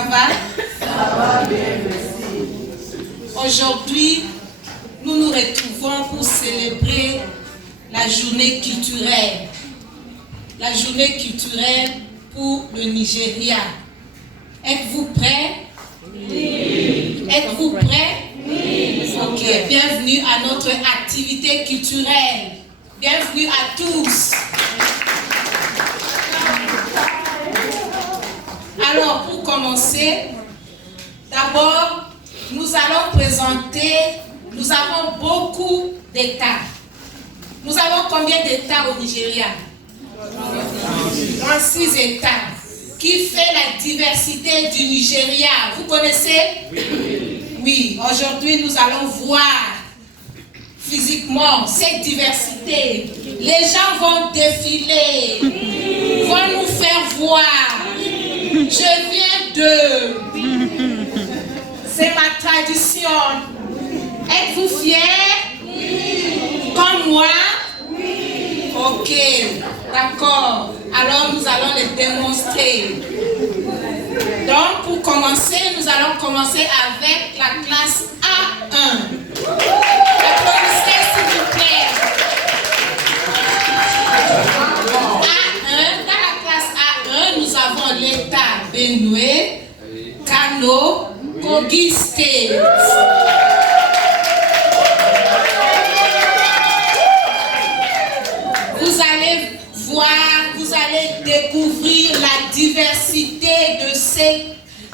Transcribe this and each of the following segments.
Ça va? Ça va bien, merci. Aujourd'hui, nous nous retrouvons pour célébrer la journée culturelle. La journée culturelle pour le Nigeria. Êtes-vous prêts? Oui. Êtes-vous prêts? Oui. Ok, bienvenue à notre activité culturelle. Bienvenue à tous. Alors, pour commencer, d'abord, nous allons présenter, nous avons beaucoup d'États. Nous avons combien d'États au Nigeria? 36 États, qui fait la diversité du Nigeria. Vous connaissez? Oui, aujourd'hui nous allons voir physiquement cette diversité. Les gens vont défiler, vont nous faire voir. Je viens de... C'est ma tradition. Êtes-vous fiers? Oui. Comme moi? Oui. Ok, d'accord. Alors nous allons les démontrer. Donc pour commencer, nous allons commencer avec la classe A1. Applaudissez s'il vous plaît. A1, dans la classe A1, nous avons l'État Benue, Kano, Kogi State. Vous allez voir, vous allez découvrir la diversité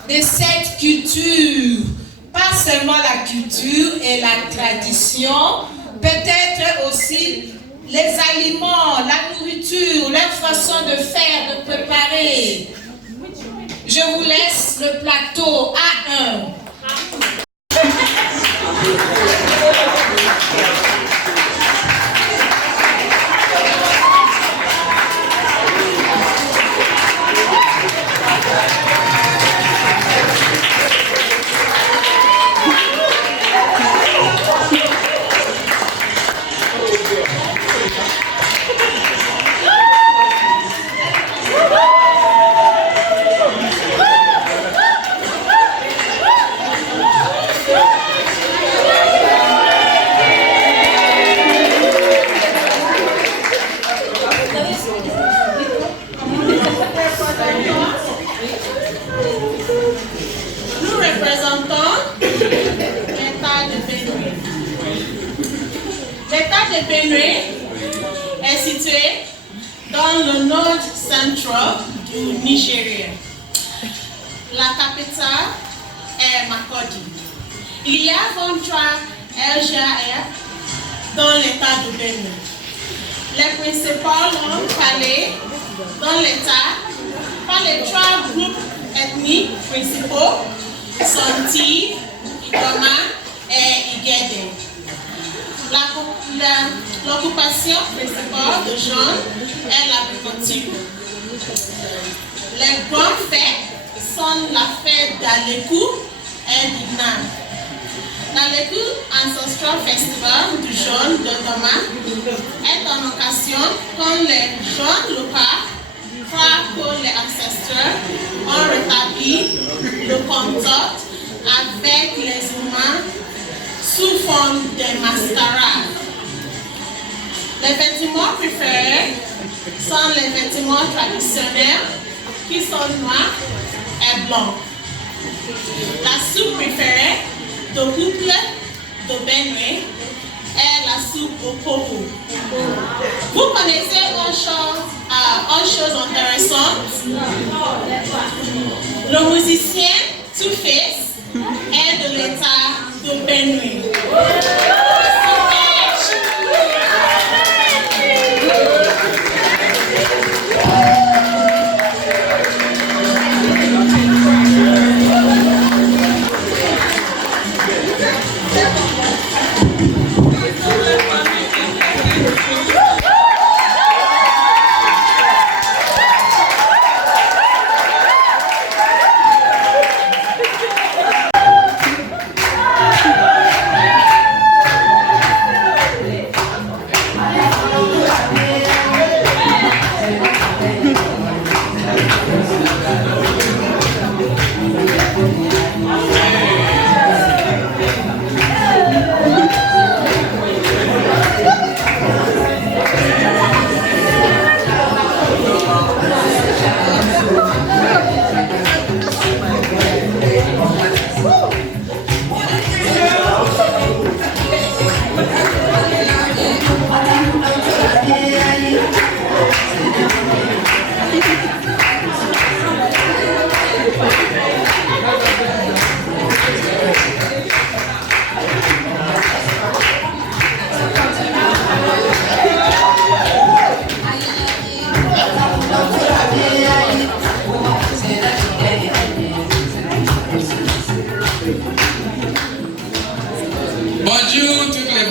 de cette culture. Pas seulement la culture et la tradition, peut-être aussi les aliments, la nourriture, leur façon de faire, de préparer. Je vous laisse le plateau A1. Nous représentons l'État de Benue. L'État de Benue est situé dans le nord central du Nigeria. La capitale est Makurdi. Il y a 23 LGR dans l'État de Benue. Les principaux langues parlées dans l'État par les trois groupes ethniques principaux sont Vive, Ikeja et Ikeja. L'occupation principale de gens est l'agriculture. Les grandes fêtes sont la fête d'Aleku et d'Ignan. L'Aleku Ancestral Festival du jeune de Thomas est en occasion quand les jeunes locaux croient que les ancêtres ont rétabli le contact avec les humains sous forme de mascarade. Les vêtements préférés sont les vêtements traditionnels qui sont noirs et blancs. La soupe préférée de couple de Benue est la soupe au coco. Vous connaissez une chose intéressante? Le musicien Two-Face est de l'État de Benue.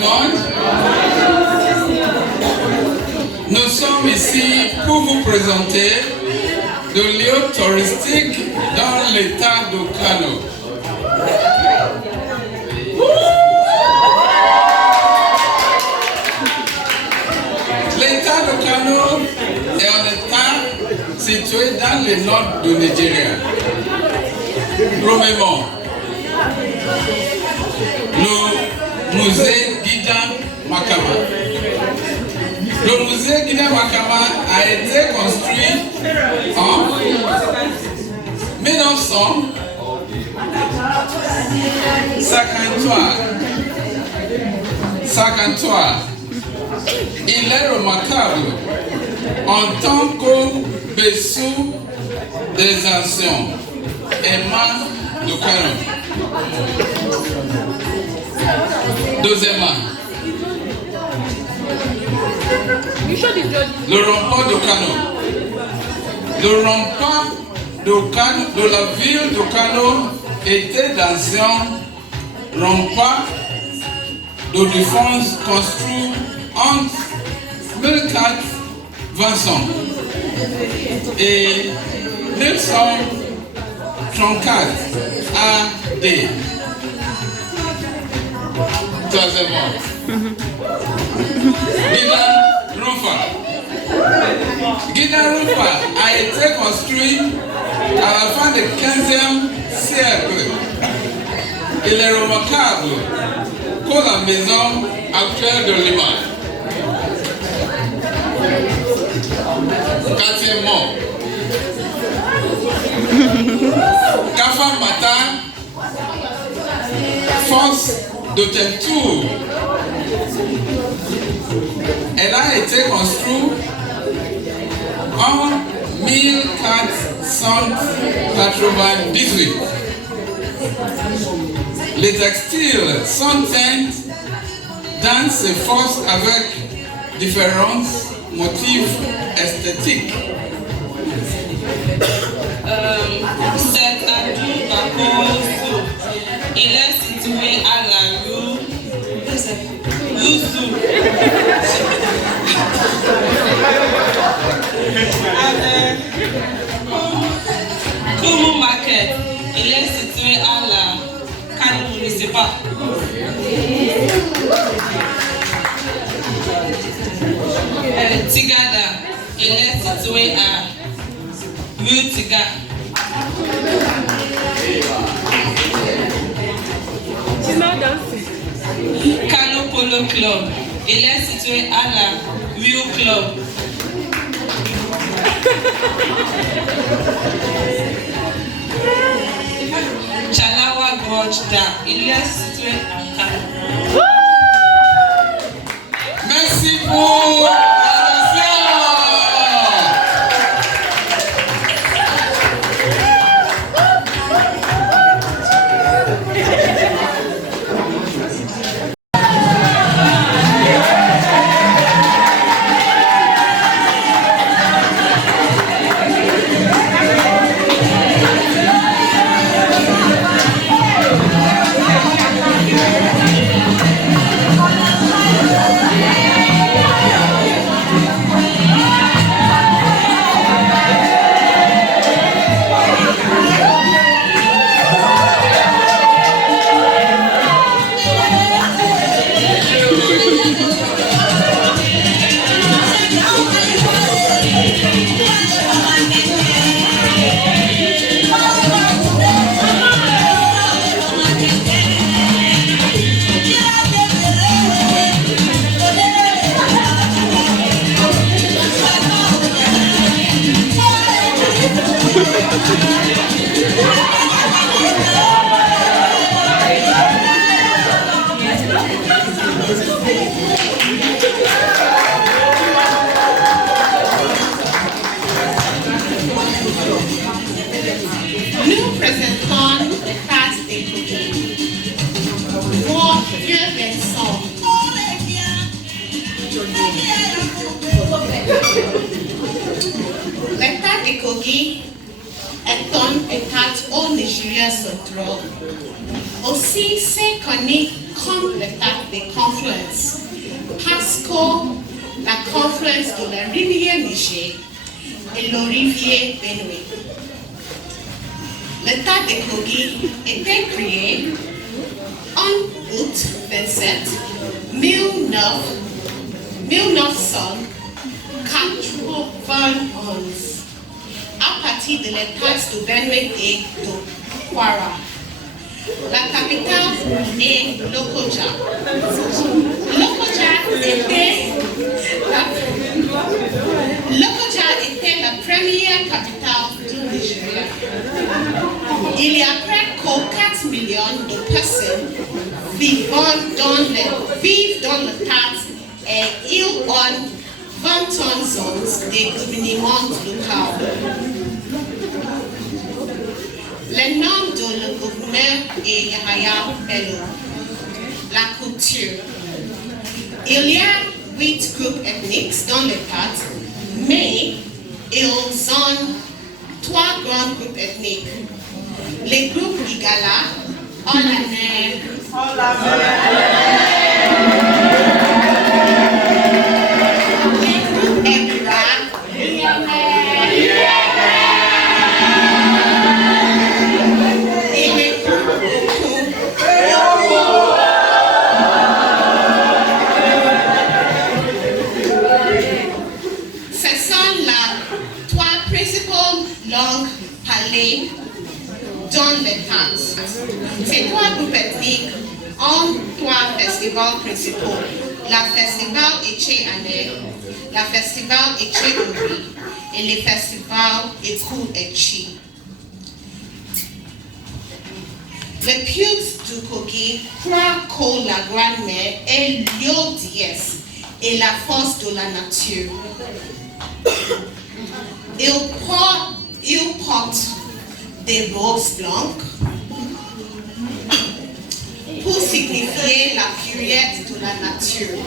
monde. Nous sommes ici pour vous présenter le lieu touristique dans l'état de Kano. L'état de Kano est un état situé dans le nord du Nigeria. Premièrement, le musée Guida Makama. Le musée Guida Makama a été construit en 1953. Il est remarquable en tant que berceau des anciens aimants de Kano. Deuxièmement, le rempart de Kano. Le rempart de la ville de Kano était d'anciens remparts de défense construits entre 1420 et 1934 AD. Troisièmement, Guida Rufa a été construit à la fin du 15e siècle. Il est remarquable que la maison actuelle de Lima. Quatrièmement, Kafa Mata, force de Tentour. Elle a été construite en 1498. Les textiles sont teints dans ces forces avec différents motifs esthétiques. C'est à Dubaco. Il est situé à la rue Yusu. Kumu Market. Il est situé à la Kano municipal. Tigada. Il est situé à rue Tiga. Kano Polo Club. Il est situé à la Rio Club. Chalawa Gorge Dam. Il est situé à Kano. Merci pour Nous présentons les cartes des Kogi pour deux versants. Les cartes des Kogi étant état au Nigeria central. Aussi, c'est connu comme l'état de confluence, parce que la confluence de la rivière Niger et la rivière Benue. L'état de Kogi était créé en août 27 1991 à partir de l'état de Benue et de Kwara. La capitale est Lokoja. Lokoja était la première capitale du Nigeria. Il y a près de 4 millions de personnes vivant dans l'état et ils ont 21 zones de gouvernement local. Le nom de gouverneur est Yahya Bello. La culture. Il y a 8 groupes ethniques dans l'État, mais ils ont 3 grands groupes ethniques. Les groupes Igala, Olaner, les groupes Ebra, et les groupes Ce sont les 3 principales langues parlées dans l'État. Ces 3 groupes ethniques ont 3 festivals principaux. La festival Eche Ane, la festival Eche Uri et le festival Eku Echi. Le puits du Kogi croit que la grand-mère est l'odiesse et la force de la nature. Il porte des roses blanches pour signifier la pureté de la nature.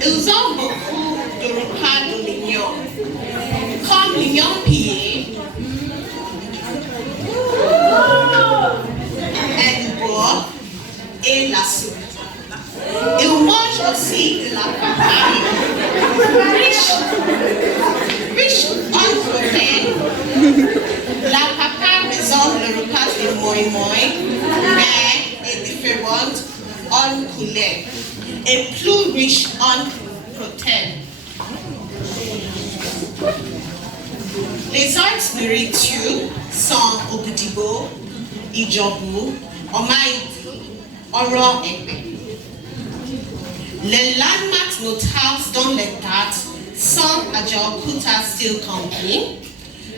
Ils ont beaucoup de repas de l'Union, comme l'Union pillée, et du bois et la soupe. Ils mangent aussi de la papaye, riche en protéines. La papaye resemble le repas de moi, mais est différente en couleur et plus riche en protéines. Les autres nourritures sont Ogudibo, Ijobu, Omaïdi, Oro et Bé. Les landmarks notables dans l'État sont Adjakuta Steel Company,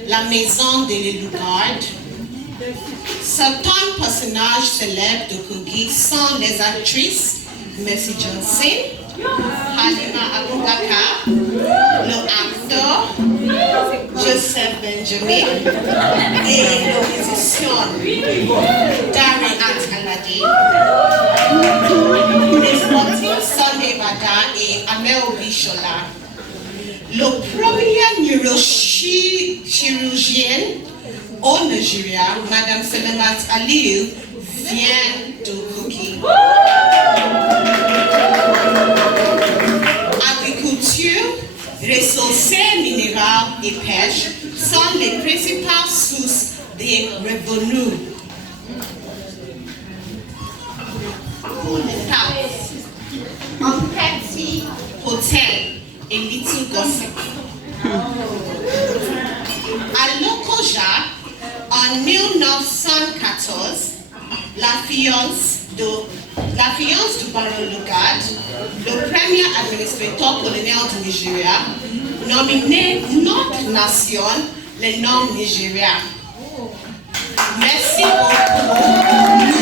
la maison de l'Élugarde. Certains personnages célèbres de Kogi sont les actrices Mercy Johnson, Halima Abubakar, le acteur Joseph Benjamin et le musicien Darren Aladi. Les sportifs sont Nevada et Amel Bishola. Le premier neurochirurgien au Nigeria, Madame Selemat Aliou, vient de Kogi. Agriculture, ressources minérales et pêche sont les principales sources des revenus. Pour l'État, un petit hôtel et little gossip. À Lokoja, en 1914, la fiance du baron Lugard, le premier administrateur colonial du Nigeria, nominé notre nation le nom Nigéria. Merci beaucoup.